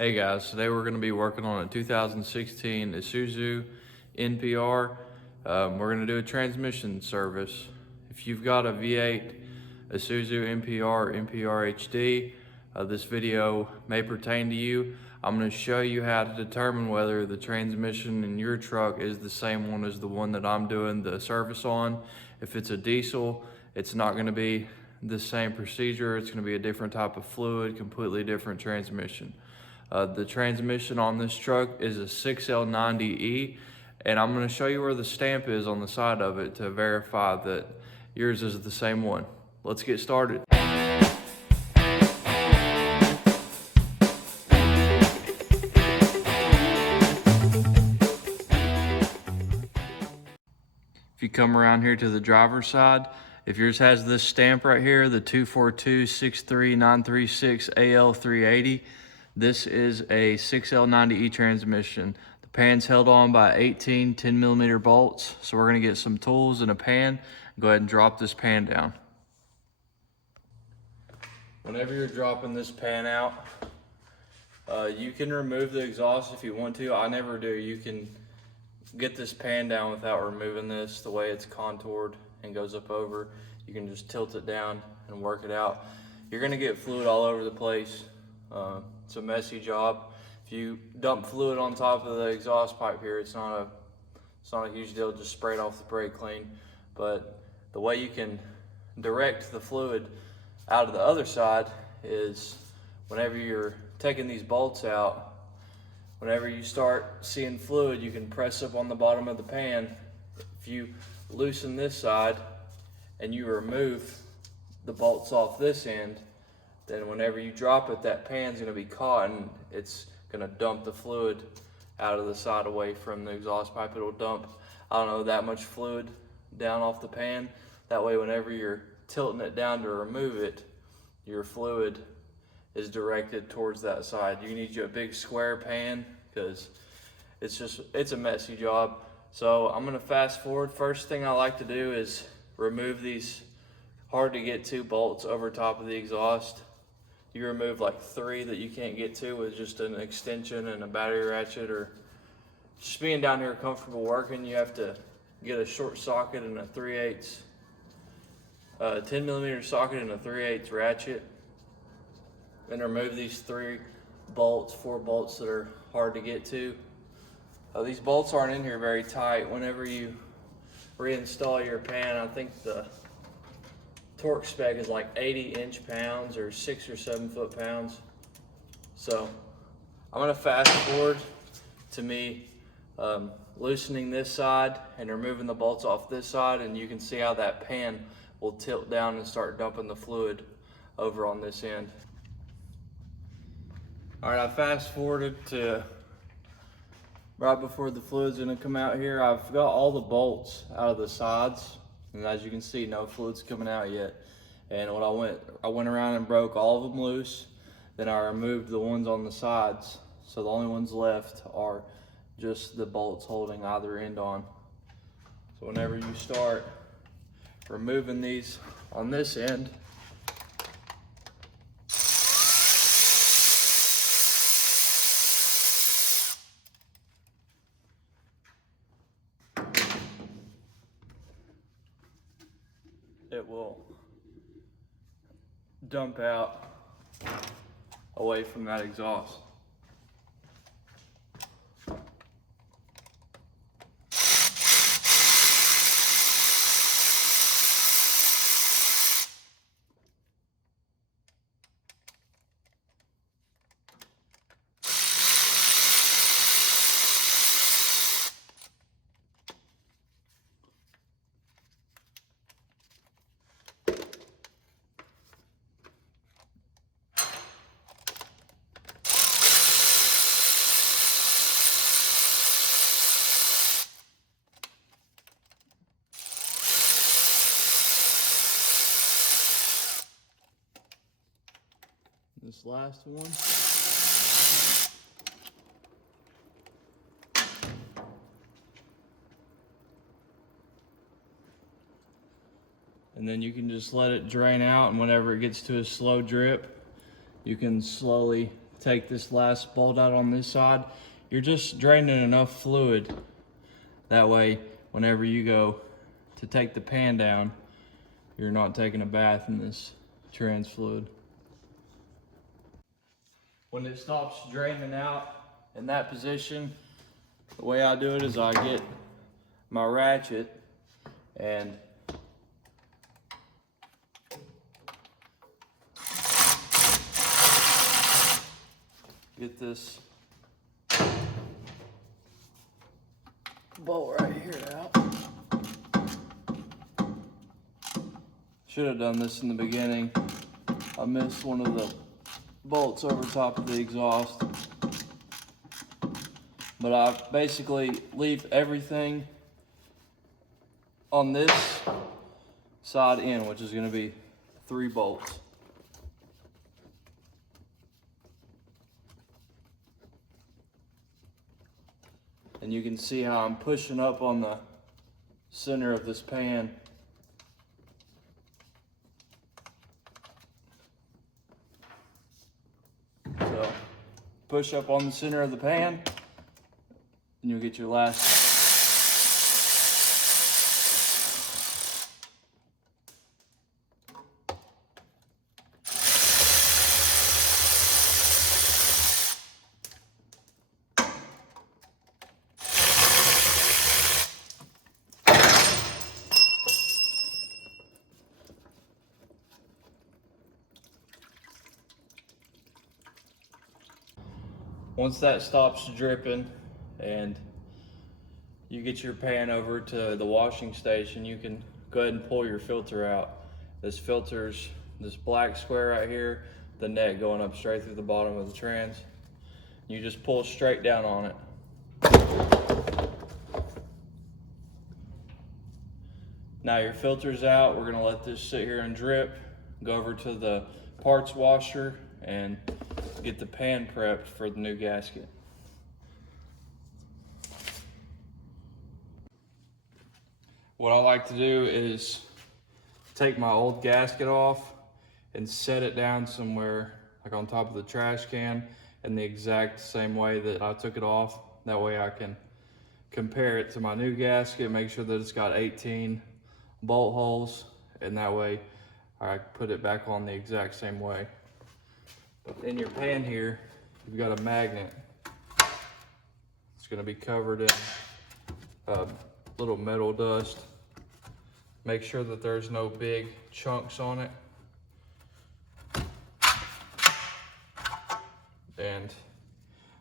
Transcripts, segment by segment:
Hey guys, today we're going to be working on a 2016 Isuzu NPR. We're going to do a transmission service. If you've got a V8 Isuzu NPR, NPR HD, this video may pertain to you. I'm going to show you how to determine whether the transmission in your truck is the same one as the one that I'm doing the service on. If it's a diesel, it's not going to be the same procedure. It's going to be a different type of fluid, completely different transmission. The transmission on this truck is a 6L90E, and I'm going to show you where the stamp is on the side of it to verify that yours is the same one. Let's get started. If you come around here to the driver's side, if yours has this stamp right here, the 242-63936AL380, this is a 6L90E transmission. The pan's held on by 18 10mm bolts. So we're gonna get some tools and a pan. Go ahead and drop this pan down. Whenever you're dropping this pan out, you can remove the exhaust if you want to. I never do. You can get this pan down without removing this, the way it's contoured and goes up over. You can just tilt it down and work it out. You're gonna get fluid all over the place. It's a messy job. If you dump fluid on top of the exhaust pipe here, it's not a huge deal. Just spray it off the brake clean. But the way you can direct the fluid out of the other side is whenever you're taking these bolts out, whenever you start seeing fluid, you can press up on the bottom of the pan. If you loosen this side and you remove the bolts off this end, then whenever you drop it, that pan's gonna be caught and it's gonna dump the fluid out of the side away from the exhaust pipe. It'll dump, I don't know, that much fluid down off the pan. That way, whenever you're tilting it down to remove it, your fluid is directed towards that side. You need a big square pan because it's a messy job. So I'm gonna fast forward. First thing I like to do is remove these hard to get to bolts over top of the exhaust. You remove like 3 that you can't get to with just an extension and a battery ratchet, or just being down here comfortable working. You have to get a short socket and a 3/8, 10mm socket and a 3/8 ratchet, and remove these 4 bolts that are hard to get to. These bolts aren't in here very tight. Whenever you reinstall your pan, I think the torque spec is like 80 inch-pounds or 6 or 7 foot-pounds. So I'm gonna fast forward to me loosening this side and removing the bolts off this side, and you can see how that pan will tilt down and start dumping the fluid over on this end. All right, I fast forwarded to right before the fluid's gonna come out here. I've got all the bolts out of the sides, and as you can see, no fluid's coming out yet. And what I went around and broke all of them loose. Then I removed the ones on the sides. So the only ones left are just the bolts holding either end on. So whenever you start removing these on this end, it will dump out away from that exhaust. This last one. And then you can just let it drain out, and whenever it gets to a slow drip, you can slowly take this last bolt out on this side, you're just draining enough fluid. That way, whenever you go to take the pan down, you're not taking a bath in this trans fluid. When it stops draining out in that position, the way I do it is I get my ratchet and get this bolt right here out. Should have done this in the beginning. I missed one of the bolts over top of the exhaust. But I basically leave everything on this side in, which is going to be 3 bolts. And you can see how I'm pushing up on the center of this pan. So push up on the center of the pan, and you'll get your last. Once that stops dripping and you get your pan over to the washing station, you can go ahead and pull your filter out. This filter's this black square right here, the neck going up straight through the bottom of the trans. You just pull straight down on it. Now your filter's out. We're gonna let this sit here and drip. Go over to the parts washer and get the pan prepped for the new gasket. What I like to do is take my old gasket off and set it down somewhere like on top of the trash can in the exact same way that I took it off. That way I can compare it to my new gasket, make sure that it's got 18 bolt holes, and that way I put it back on the exact same way. In your pan here, you've got a magnet. It's going to be covered in little metal dust. Make sure that there's no big chunks on it. And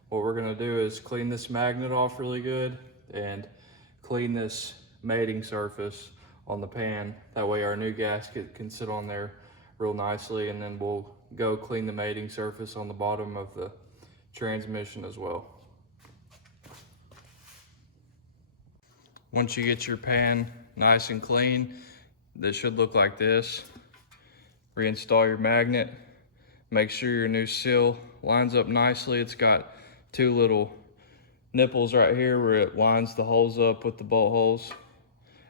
what we're going to do is clean this magnet off really good and clean this mating surface on the pan. That way our new gasket can sit on there real nicely, and then we'll go clean the mating surface on the bottom of the transmission as well. Once you get your pan nice and clean, this should look like this. Reinstall your magnet. Make sure your new seal lines up nicely. It's got 2 little nipples right here where it lines the holes up with the bolt holes.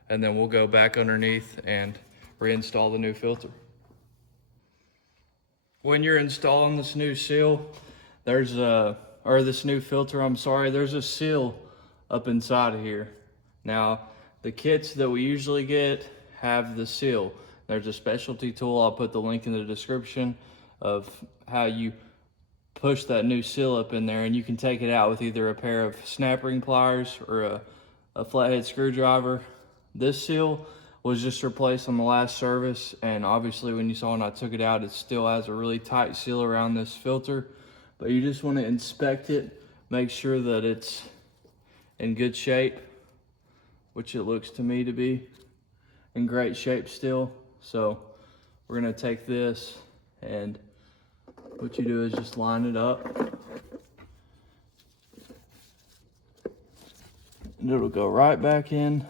And then we'll go back underneath and reinstall the new filter. When you're installing this new seal, there's this new filter, I'm sorry, there's a seal up inside of here. Now, the kits that we usually get have the seal. There's a specialty tool, I'll put the link in the description, of how you push that new seal up in there, and you can take it out with either a pair of snap ring pliers or a flathead screwdriver. This seal was just replaced on the last service, and obviously when you saw when I took it out, it still has a really tight seal around this filter. But you just want to inspect it, make sure that it's in good shape, which it looks to me to be in great shape still. So we're going to take this, and what you do is just line it up, and it'll go right back in.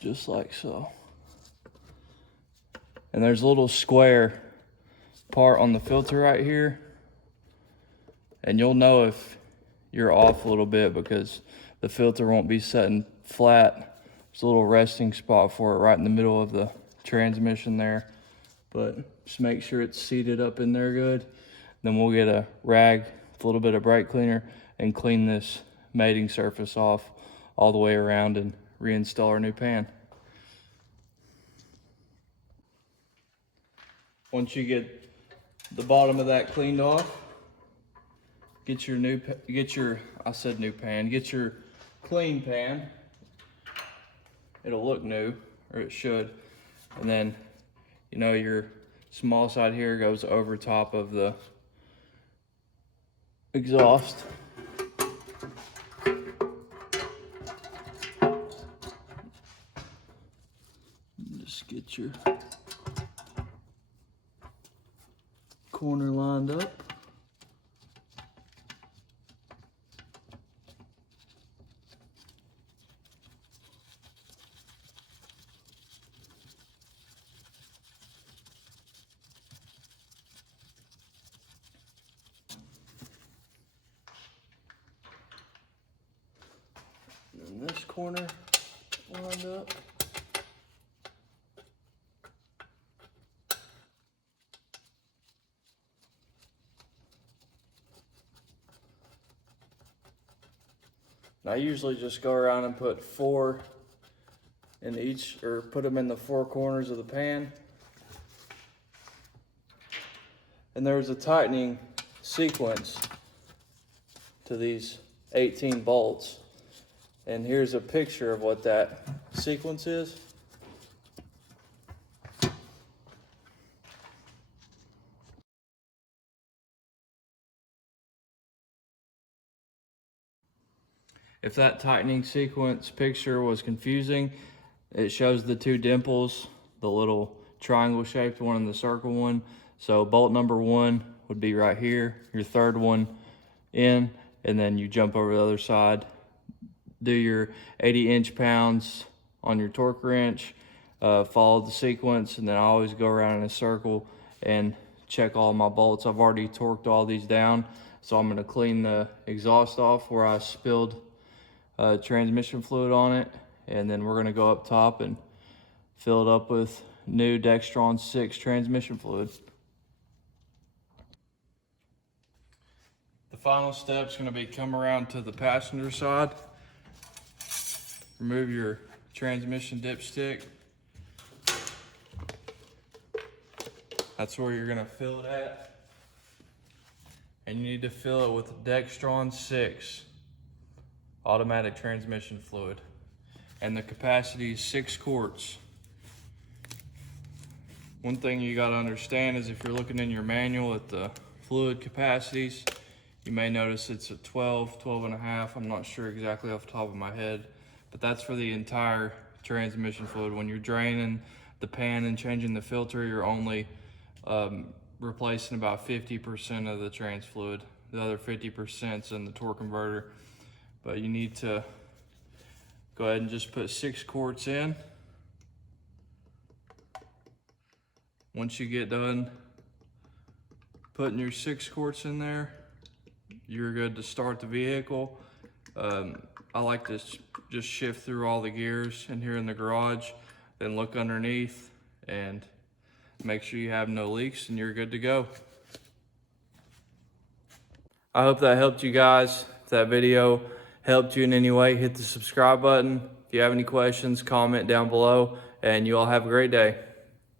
Just like so. And there's a little square part on the filter right here, and you'll know if you're off a little bit because the filter won't be setting flat. There's a little resting spot for it right in the middle of the transmission there, but just make sure it's seated up in there good. Then we'll get a rag with a little bit of brake cleaner and clean this mating surface off all the way around and reinstall our new pan. Once you get the bottom of that cleaned off, get your clean pan. It'll look new, or it should. And then, you know, your small side here goes over top of the exhaust. Just get your corner lined up. And this corner lined up. I usually just go around and put 4 in each, or put them in the 4 corners of the pan. And there's a tightening sequence to these 18 bolts. And here's a picture of what that sequence is. If that tightening sequence picture was confusing, it shows the 2 dimples, the little triangle shaped one and the circle one. So bolt number 1 would be right here, your 3rd one in, and then you jump over the other side. Do your 80 inch-pounds on your torque wrench, follow the sequence, and then I always go around in a circle and check all my bolts. I've already torqued all these down, so I'm gonna clean the exhaust off where I spilled transmission fluid on it, and then we're gonna go up top and fill it up with new Dextron 6 transmission fluid. The final step's gonna be come around to the passenger side, remove your transmission dipstick. That's where you're gonna fill it at. And you need to fill it with Dextron 6 automatic transmission fluid. And the capacity is 6 quarts. One thing you gotta understand is if you're looking in your manual at the fluid capacities, you may notice it's a 12, 12 and a half. I'm not sure exactly off the top of my head, but that's for the entire transmission fluid. When you're draining the pan and changing the filter, you're only replacing about 50% of the trans fluid. The other 50% is in the torque converter. But you need to go ahead and just put 6 quarts in. Once you get done putting your 6 quarts in there, you're good to start the vehicle. I like to just shift through all the gears in here in the garage, then look underneath and make sure you have no leaks and you're good to go. I hope that helped you guys. If that video helped you in any way, hit the subscribe button. If you have any questions, comment down below, and you all have a great day.